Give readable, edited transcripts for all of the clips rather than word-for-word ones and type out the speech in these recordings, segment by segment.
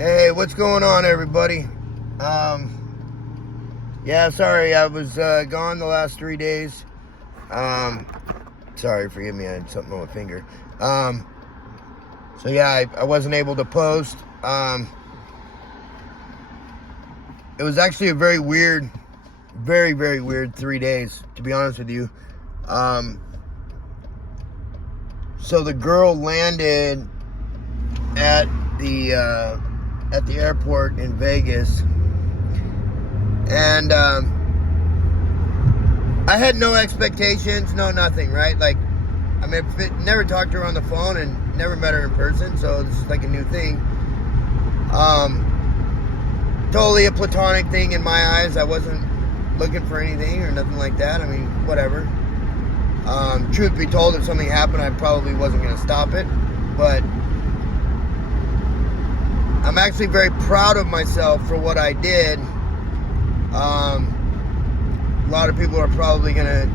Hey, what's going on, everybody? Yeah, sorry, I was gone the last 3 days. Sorry, forgive me, I had something on my finger. So yeah, I wasn't able to post. It was actually a very weird, very weird 3 days, to be honest with you. So the girl landed at the airport in Vegas, and I had no expectations, no nothing, right? Like, I mean, never talked to her on the phone and never met her in person, so this is like a new thing. Totally a platonic thing in my eyes. I wasn't looking for anything or nothing like that. I mean, whatever. Truth be told, if something happened, I probably wasn't going to stop it, but I'm actually very proud of myself for what I did. A lot of people are probably going to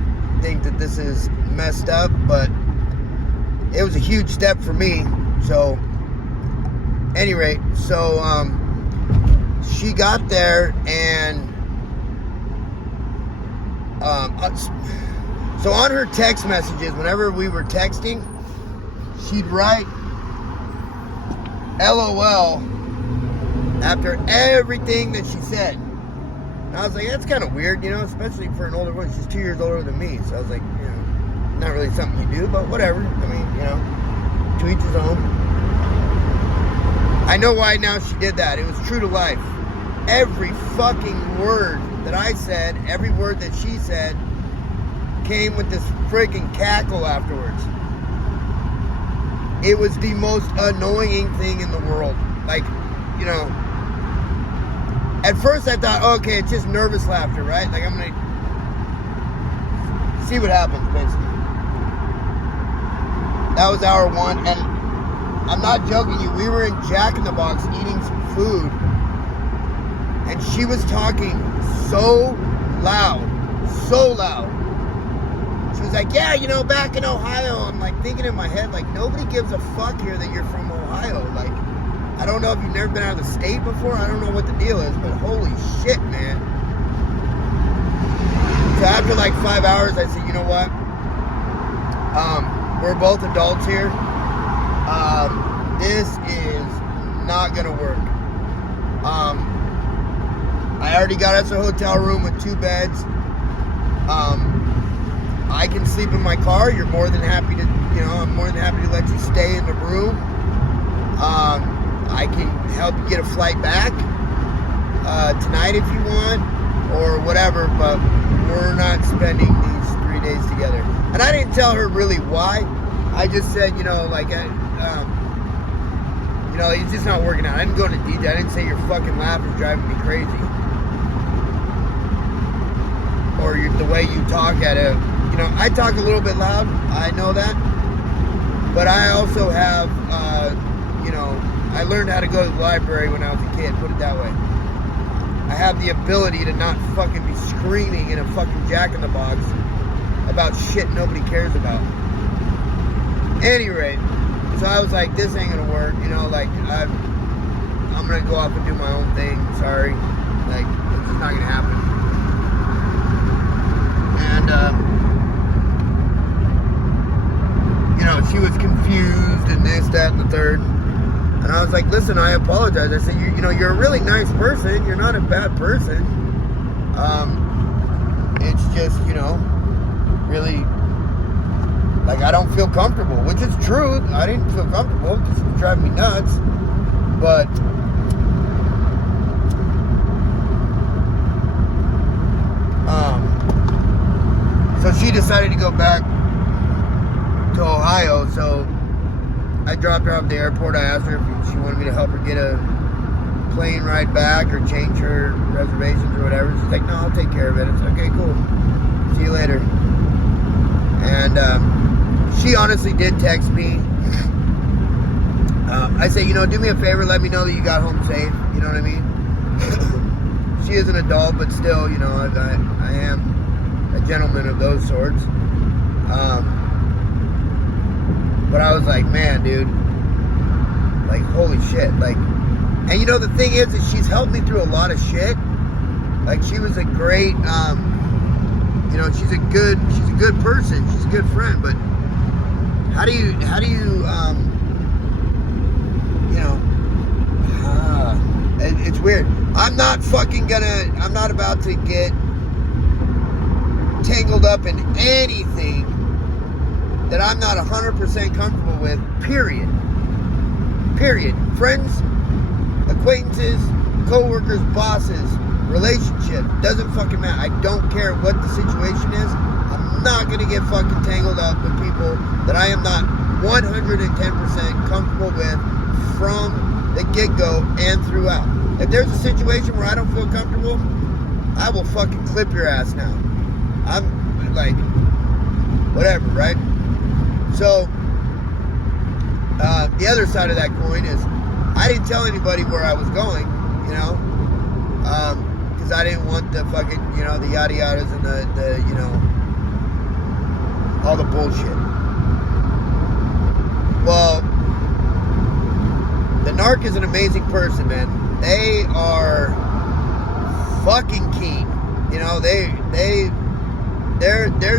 think that this is messed up, but it was a huge step for me. So, any rate, so she got there, and so on her text messages, whenever we were texting, she'd write LOL after everything that she said. And I was like, that's kind of weird, you know, especially for an older woman. She's 2 years older than me. So I was like, you know, not really something you do, but whatever. I mean, you know, to each his own. I know why now she did that. It was true to life. Every fucking word that I said, every word that she said, came with this freaking cackle afterwards. It was the most annoying thing in the world. Like, you know, at first I thought, oh, okay, it's just nervous laughter, right? Like, I'm gonna see what happens, basically. That was hour one, and I'm not joking you. We were in Jack in the Box eating some food, and she was talking so loud. She was like, yeah, you know, back in Ohio. I'm like thinking in my head, like, nobody gives a fuck here that you're from Ohio. Like, I don't know if you've never been out of the state before. I don't know what the deal is, but holy shit, man. So after like 5 hours, I said, you know what? We're both adults here. This is not gonna work. I already got us a hotel room with 2 beds. I can sleep in my car. You're more than happy to, you know, I'm more than happy to let you stay in the room. I can help you get a flight back tonight if you want, or whatever, but we're not spending these 3 days together. And I didn't tell her really why. I just said, you know, like, you know, it's just not working out. I didn't go into detail. I didn't say your fucking laugh is driving me crazy, or the way you talk at it. You know, I talk a little bit loud. I know that. But I also have, you know, I learned how to go to the library when I was a kid, put it that way. I have the ability to not fucking be screaming in a fucking Jack in the Box about shit nobody cares about. Any rate, so I was like, this ain't gonna work, you know, like, I'm gonna go off and do my own thing, sorry. Like, it's just not gonna happen. And, you know, she was confused and this, that, and the third. And I was like, listen, I apologize. I said, you know, you're a really nice person. You're not a bad person. It's just, you know, really, like, I don't feel comfortable, which is true. I didn't feel comfortable because it was driving me nuts. But, so she decided to go back to Ohio, so I dropped her off at the airport. I asked her if she wanted me to help her get a plane ride back or change her reservations or whatever. She's like, no, I'll take care of it. It's okay, cool. See you later. And she honestly did text me. I say, you know, do me a favor, let me know that you got home safe. You know what I mean? She is an adult, but still, you know, I am a gentleman of those sorts. But I was like, man, dude, like, holy shit, like, and And you know, the thing is she's helped me through a lot of shit. Like, she was a great, you know, she's a good person. She's a good friend. But how do you, you know, it's weird. I'm not about to get tangled up in anything that I'm not 100% comfortable with, period. Friends, acquaintances, co-workers, bosses, relationship, doesn't fucking matter. I don't care what the situation is. I'm not going to get fucking tangled up with people that I am not 110% comfortable with from the get-go and throughout. If there's a situation where I don't feel comfortable, I will fucking clip your ass now. I'm like, whatever, right? So, the other side of that coin is I didn't tell anybody where I was going, you know, because I didn't want the fucking, you know, the yada yadas and the you know, all the bullshit. Well, the narc is an amazing person, man. They are fucking keen. You know, their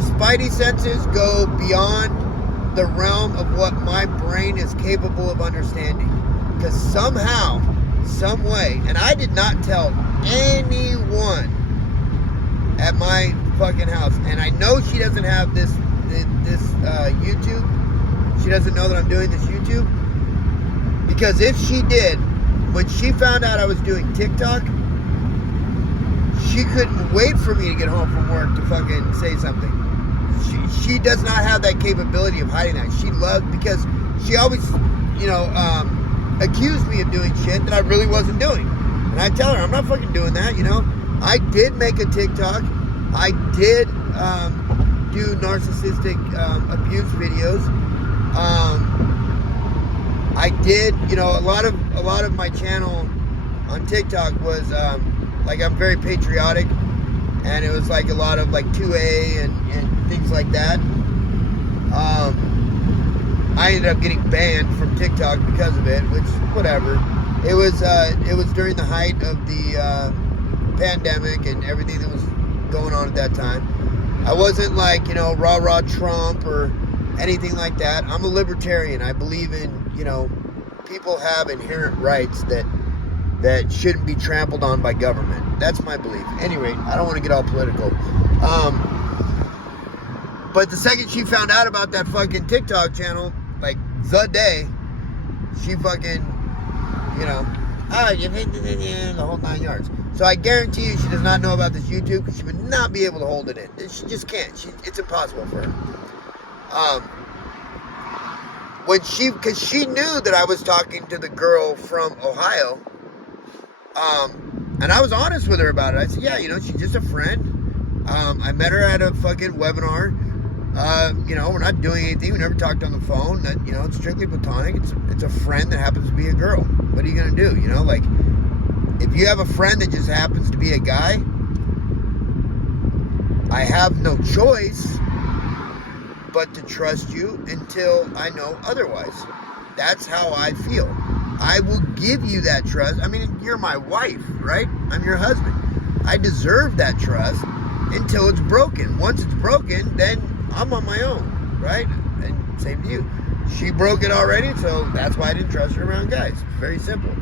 spidey senses go beyond the realm of what my brain is capable of understanding. Because somehow, some way, and I did not tell anyone at my fucking house, and I know she doesn't have this YouTube. She doesn't know that I'm doing this YouTube. Because if she did, when she found out I was doing TikTok, she couldn't wait for me to get home from work to fucking say something. She does not have that capability of hiding that. She loves, because she always, you know, accused me of doing shit that I really wasn't doing. And I tell her, I'm not fucking doing that, you know. I did make a TikTok. I did do narcissistic abuse videos. I did, you know, a lot of my channel on TikTok was like, I'm very patriotic, and it was like a lot of like 2A and things like that. I ended up getting banned from TikTok because of it, which, whatever. It was during the height of the pandemic and everything that was going on at that time. I wasn't like, you know, rah Trump or anything like that. I'm a libertarian. I believe in, you know, people have inherent rights that shouldn't be trampled on by government. That's my belief. Anyway, I don't want to get all political. But the second she found out about that fucking TikTok channel, like the day, she fucking, you know, the whole 9 yards. So I guarantee you she does not know about this YouTube, because she would not be able to hold it in. She just can't. It's impossible for her. Because she knew that I was talking to the girl from Ohio, and I was honest with her about it. I said, yeah, you know, she's just a friend. I met her at a fucking webinar. You know, we're not doing anything. We never talked on the phone. That, you know, it's strictly platonic. It's a friend that happens to be a girl. What are you gonna do? You know, like, if you have a friend that just happens to be a guy, I have no choice but to trust you until I know otherwise. That's how I feel. I will give you that trust. I mean, you're my wife, right? I'm your husband. I deserve that trust until it's broken. Once it's broken, then I'm on my own, right? And same to you. She broke it already, so that's why I didn't trust her around guys. Very simple.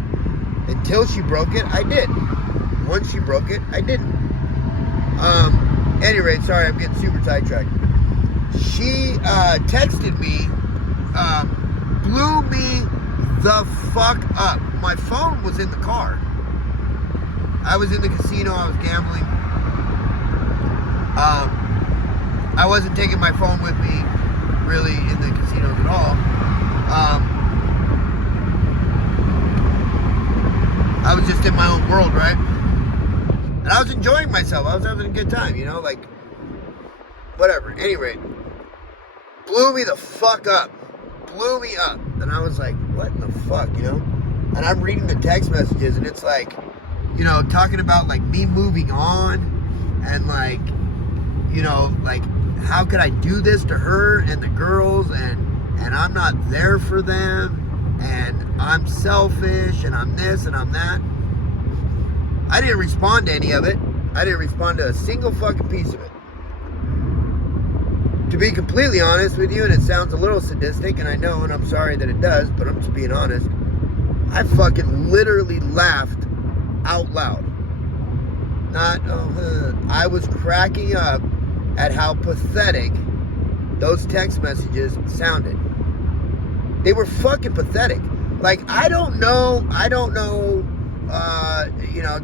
Until she broke it, I did. Once she broke it, I didn't. Anyway, sorry, I'm getting super sidetracked. She texted me, blew me the fuck up. My phone was in the car. I was in the casino, I was gambling. I wasn't taking my phone with me really in the casinos at all. I was just in my own world, right? And I was enjoying myself. I was having a good time, you know, like, whatever. Anyway, blew me the fuck up. Blew me up. And I was like, what in the fuck, you know? And I'm reading the text messages, and it's like, you know, talking about like me moving on, and like, you know, like, how could I do this to her and the girls, and I'm not there for them, and I'm selfish and I'm this and I'm that. I didn't respond to any of it. I didn't respond to a single fucking piece of it. To be completely honest with you, and it sounds a little sadistic, and I know, and I'm sorry that it does, but I'm just being honest. I fucking literally laughed out loud. I was cracking up at how pathetic those text messages sounded. They were fucking pathetic. Like, I don't know,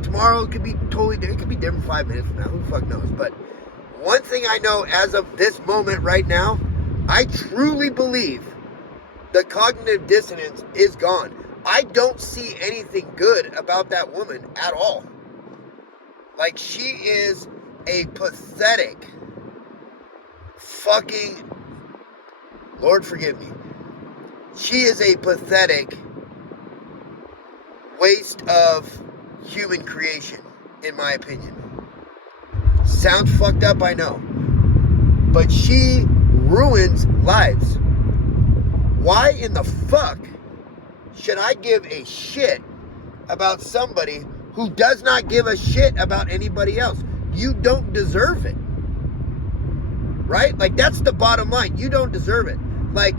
tomorrow it could be totally different. It could be different 5 minutes from now. Who the fuck knows? But one thing I know as of this moment right now, I truly believe the cognitive dissonance is gone. I don't see anything good about that woman at all. Like, she is a pathetic fucking, Lord forgive me. She is a pathetic waste of human creation, in my opinion. Sounds fucked up, I know. But she ruins lives. Why in the fuck should I give a shit about somebody who does not give a shit about anybody else? You don't deserve it. Right? Like, that's the bottom line. You don't deserve it. Like,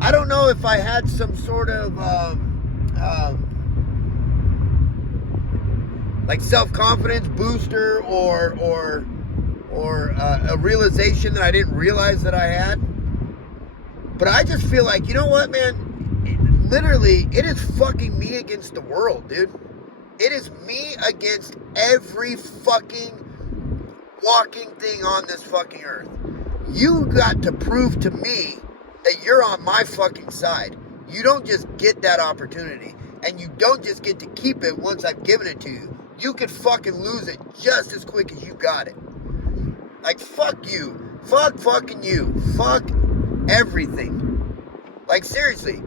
I don't know if I had some sort of like self-confidence booster or a realization that I didn't realize that I had. But I just feel like, you know what, man? Literally, it is fucking me against the world, dude. It is me against every fucking walking thing on this fucking earth. You got to prove to me that you're on my fucking side. You don't just get that opportunity. And you don't just get to keep it once I've given it to you. You could fucking lose it just as quick as you got it. Like, fuck you. Fuck fucking you. Fuck everything. Like, seriously.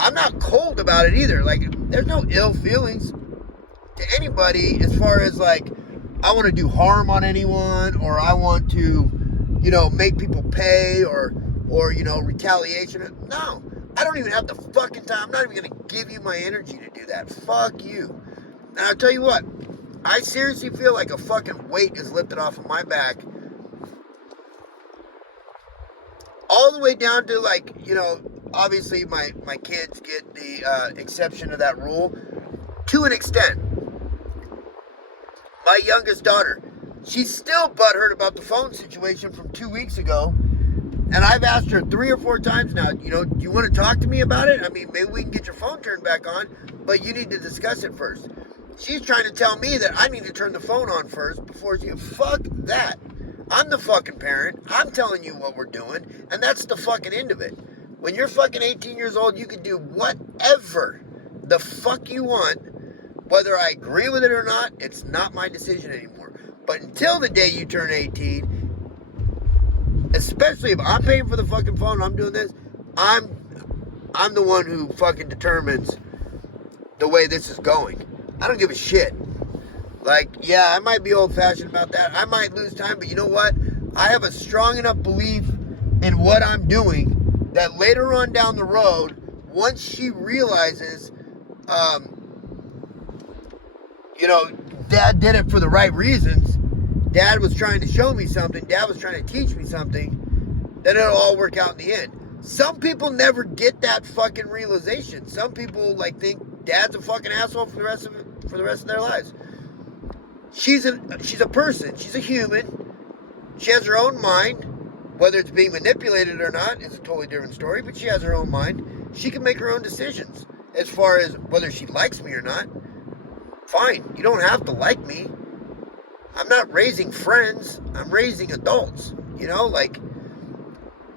I'm not cold about it either. Like, there's no ill feelings to anybody as far as, like, I want to do harm on anyone, or I want to, make people pay, or retaliation. No, I don't even have the fucking time. I'm not even going to give you my energy to do that. Fuck you. And I'll tell you what, I seriously feel like a fucking weight is lifted off of my back. All the way down to, like, obviously my kids get the exception to that rule to an extent. My youngest daughter, she's still butthurt about the phone situation from 2 weeks ago. And I've asked her 3 or 4 times now, do you want to talk to me about it? I mean, maybe we can get your phone turned back on, but you need to discuss it first. She's trying to tell me that I need to turn the phone on first before she... Fuck that. I'm the fucking parent. I'm telling you what we're doing, and that's the fucking end of it. When you're fucking 18 years old, you can do whatever the fuck you want. Whether I agree with it or not, it's not my decision anymore. But until the day you turn 18, especially if I'm paying for the fucking phone, I'm doing this, I'm the one who fucking determines the way this is going. I don't give a shit. Like, yeah, I might be old-fashioned about that. I might lose time, but you know what? I have a strong enough belief in what I'm doing that later on down the road, once she realizes, Dad did it for the right reasons. Dad was trying to show me something. Dad was trying to teach me something. Then it'll all work out in the end. Some people never get that fucking realization. Some people think Dad's a fucking asshole for the rest of their lives. She's a person. She's a human. She has her own mind. Whether it's being manipulated or not is a totally different story. But she has her own mind. She can make her own decisions as far as whether she likes me or not. Fine, you don't have to like me. I'm not raising friends. I'm raising adults.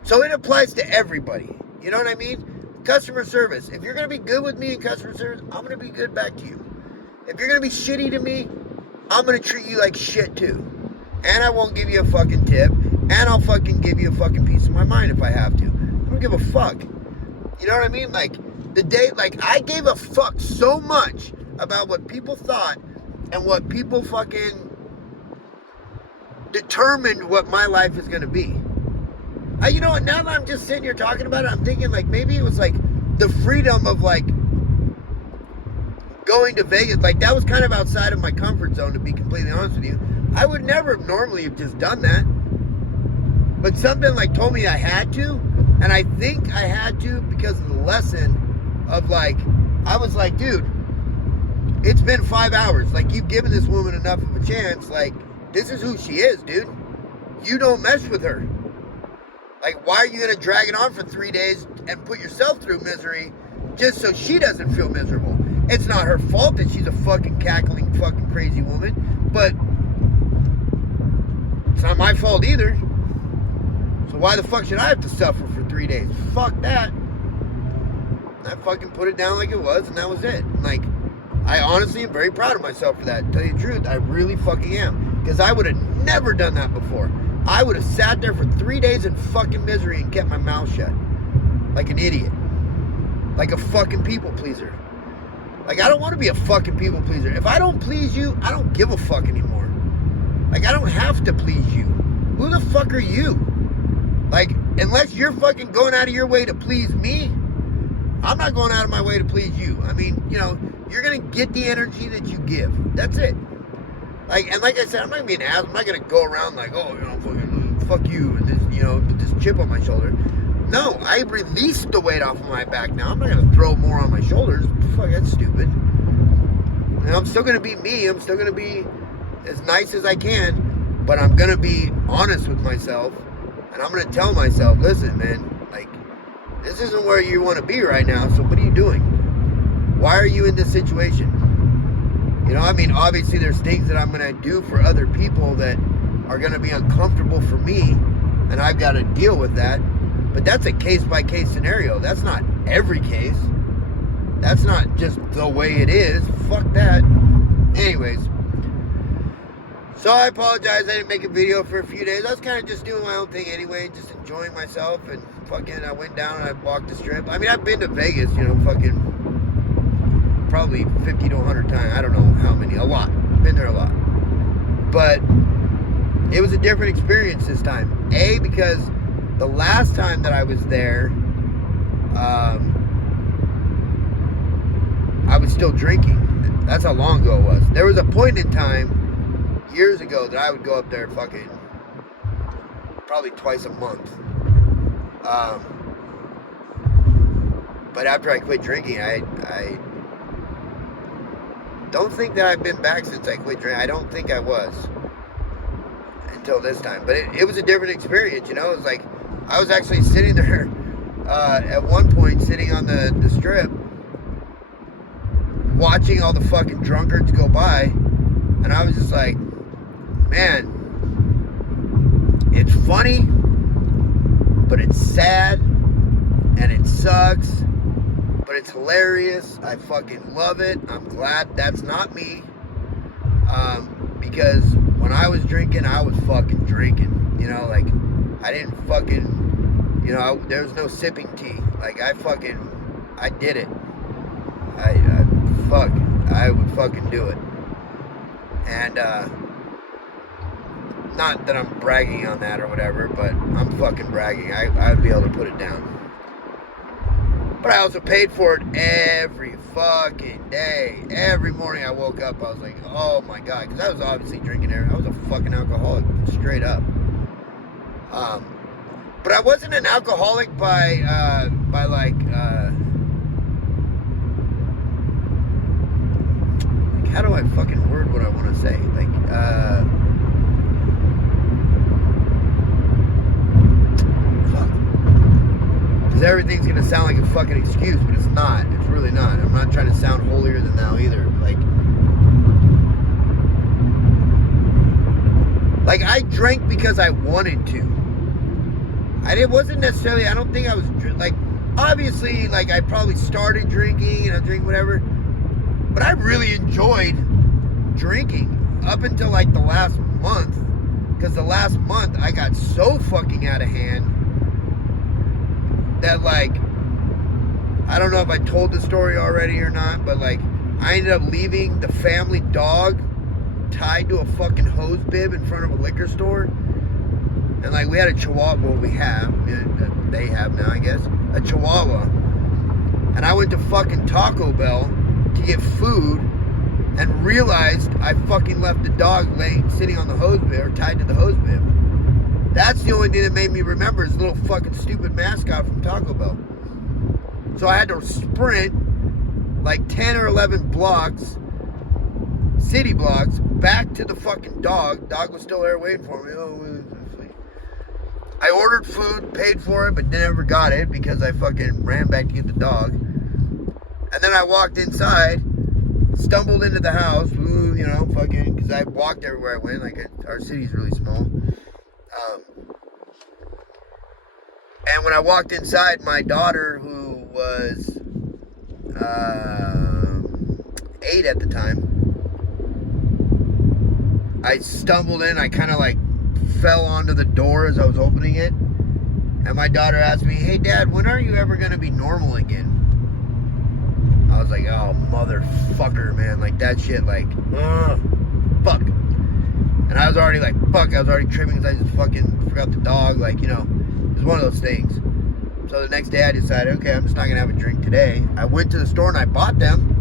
So it applies to everybody. You know what I mean? Customer service. If you're going to be good with me in customer service, I'm going to be good back to you. If you're going to be shitty to me, I'm going to treat you like shit too. And I won't give you a fucking tip. And I'll fucking give you a fucking piece of my mind if I have to. I don't give a fuck. You know what I mean? I gave a fuck so much about what people thought and what people fucking determined what my life is going to be. You know what? Now that I'm just sitting here talking about it, I'm thinking maybe it was the freedom of like going to Vegas, like that was kind of outside of my comfort zone, to be completely honest with you. I would never normally have just done that. But something like told me I had to, and I think I had to because of the lesson of like, I was like, dude, it's been 5 hours. Like, you've given this woman enough of a chance. Like, this is who she is, dude. You don't mess with her. Like, why are you going to drag it on for 3 days and put yourself through misery just so she doesn't feel miserable? It's not her fault that she's a fucking cackling, fucking crazy woman, but it's not my fault either. So why the fuck should I have to suffer for 3 days? Fuck that. I fucking put it down like it was, and that was it. Like, I honestly am very proud of myself for that. To tell you the truth, I really fucking am. Because I would have never done that before. I would have sat there for 3 days in fucking misery and kept my mouth shut. Like an idiot. Like a fucking people pleaser. Like, I don't want to be a fucking people pleaser. If I don't please you, I don't give a fuck anymore. Like, I don't have to please you. Who the fuck are you? Like, unless you're fucking going out of your way to please me, I'm not going out of my way to please you. I mean, you know, you're going to get the energy that you give. That's it. Like, and like I said, I'm not going to be an ass. I'm not going to go around like, oh, you know, fucking, fuck you, and this, you know, put this chip on my shoulder. No, I released the weight off of my back now. I'm not going to throw more on my shoulders. Fuck, that's stupid. And I'm still going to be me. I'm still going to be as nice as I can, but I'm going to be honest with myself, and I'm going to tell myself, listen, man, like, this isn't where you want to be right now, so what are you doing? Why are you in this situation? You know, I mean, obviously there's things that I'm going to do for other people that are going to be uncomfortable for me, and I've got to deal with that. But that's a case-by-case scenario. That's not every case. That's not just the way it is. Fuck that. Anyways. So I apologize. I didn't make a video for a few days. I was kind of just doing my own thing anyway. Just enjoying myself. And fucking I went down and I walked the strip. I mean, I've been to Vegas, you know, fucking probably 50 to 100 times. I don't know how many. A lot. Been there a lot. But it was a different experience this time. A, because the last time that I was there, I was still drinking. That's how long ago it was. There was a point in time, years ago, that I would go up there fucking probably twice a month. But after I quit drinking, I don't think that I've been back since I quit drinking. I don't think I was until this time. But it was a different experience, you know? It was like, I was actually sitting there at one point, sitting on the strip, watching all the fucking drunkards go by, and I was just like, man, it's funny, but it's sad, and it sucks, but it's hilarious. I fucking love it. I'm glad that's not me, because when I was drinking, I was fucking drinking, you know, like, I didn't fucking, you know, there was no sipping tea. Like, I did it. I would fucking do it. And, not that I'm bragging on that or whatever, but I'm fucking bragging. I would be able to put it down. But I also paid for it every fucking day. Every morning I woke up, I was like, oh my God, because I was obviously drinking there. I was a fucking alcoholic, straight up. But I wasn't an alcoholic by like, how do I fucking word what I want to say? Like, fuck. Because everything's going to sound like a fucking excuse, but it's not. It's really not. I'm not trying to sound holier than thou either. Like I drank because I wanted to. It wasn't necessarily, I don't think I was, like, obviously, like, I probably started drinking, and I drink whatever, but I really enjoyed drinking up until, like, the last month, because the last month I got so fucking out of hand that, like, I don't know if I told the story already or not, but, like, I ended up leaving the family dog tied to a fucking hose bib in front of a liquor store. And, like, we had a chihuahua, well, they have now, I guess, a chihuahua. And I went to fucking Taco Bell to get food and realized I fucking left the dog sitting on the hose bib, or tied to the hose bib. That's the only thing that made me remember his little fucking stupid mascot from Taco Bell. So I had to sprint like 10 or 11 blocks, city blocks, back to the fucking dog. Dog was still there waiting for me. I ordered food, paid for it, but never got it because I fucking ran back to get the dog. And then I walked inside, stumbled into the house, fucking, because I walked everywhere I went. Like, our city's really small. And when I walked inside, my daughter, who was 8 at the time, I stumbled in. I kind of like fell onto the door as I was opening it. And my daughter asked me, "Hey, Dad, when are you ever going to be normal again?" I was like, "Oh, motherfucker, man. Like, that shit, like, fuck." And I was already like, fuck. I was already tripping because I just fucking forgot the dog. Like, it was one of those things. So the next day I decided, okay, I'm just not going to have a drink today. I went to the store and I bought them.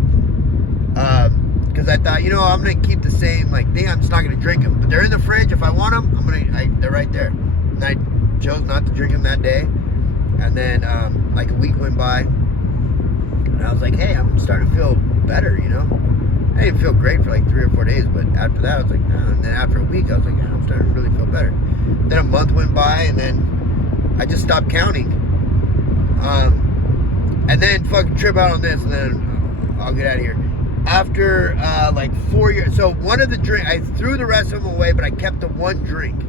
Because I thought, I'm going to keep the same, like, thing. I'm just not going to drink them. But they're in the fridge. If I want them, they're right there. And I chose not to drink them that day. And then, like, a week went by. And I was like, hey, I'm starting to feel better, I didn't feel great for like 3 or 4 days. But after that, I was like, oh. And then after a week, I was like, I'm starting to really feel better. Then a month went by. And then I just stopped counting. And then fucking trip out on this. And then I'll get out of here. After like 4 years, so one of the drinks, I threw the rest of them away, but I kept the one drink.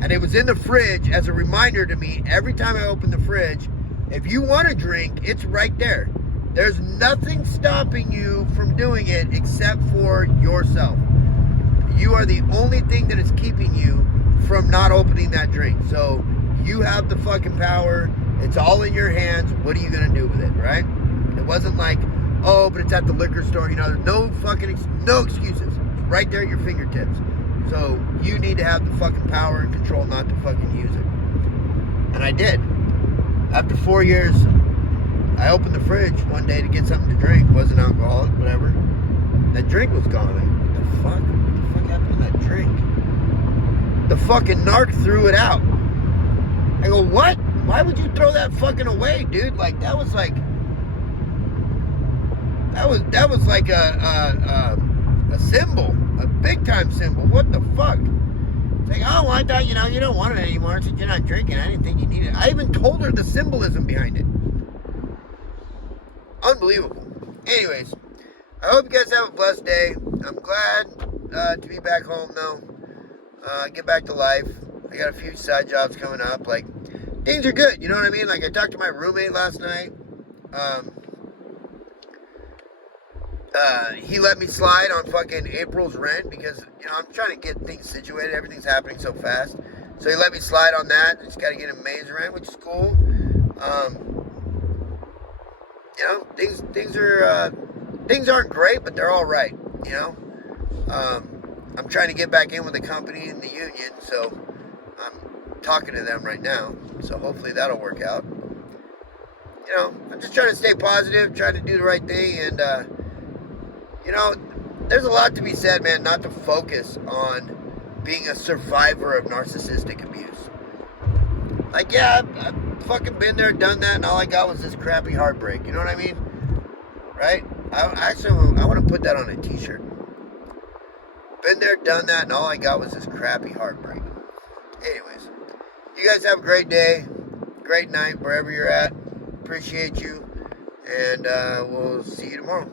And it was in the fridge as a reminder to me every time I open the fridge, if you want a drink, it's right there. There's nothing stopping you from doing it except for yourself. You are the only thing that is keeping you from not opening that drink. So you have the fucking power. It's all in your hands. What are you going to do with it, right? It wasn't like, oh, but it's at the liquor store. There's no fucking, no excuses. It's right there at your fingertips. So you need to have the fucking power and control not to fucking use it. And I did. After 4 years, I opened the fridge one day to get something to drink. Wasn't alcoholic, whatever. That drink was gone. Like, what the fuck? What the fuck happened to that drink? The fucking narc threw it out. I go, what? Why would you throw that fucking away, dude? Like, that was like... That was like a symbol, a big time symbol. What the fuck? It's like, oh, I thought, you don't want it anymore since you're not drinking. I didn't think you needed it. I even told her the symbolism behind it. Unbelievable. Anyways, I hope you guys have a blessed day. I'm glad to be back home though. Get back to life. I got a few side jobs coming up. Like, things are good. You know what I mean? Like, I talked to my roommate last night. He let me slide on fucking April's rent because, I'm trying to get things situated. Everything's happening so fast. So he let me slide on that. Just got to get a May's rent, which is cool. Things aren't great, but they're all right, I'm trying to get back in with the company and the union, so I'm talking to them right now. So hopefully that'll work out. I'm just trying to stay positive, trying to do the right thing, and, there's a lot to be said, man, not to focus on being a survivor of narcissistic abuse. Like, yeah, I've fucking been there, done that, and all I got was this crappy heartbreak. You know what I mean? Right? I want to put that on a t-shirt. Been there, done that, and all I got was this crappy heartbreak. Anyways, you guys have a great day, great night, wherever you're at. Appreciate you, and we'll see you tomorrow.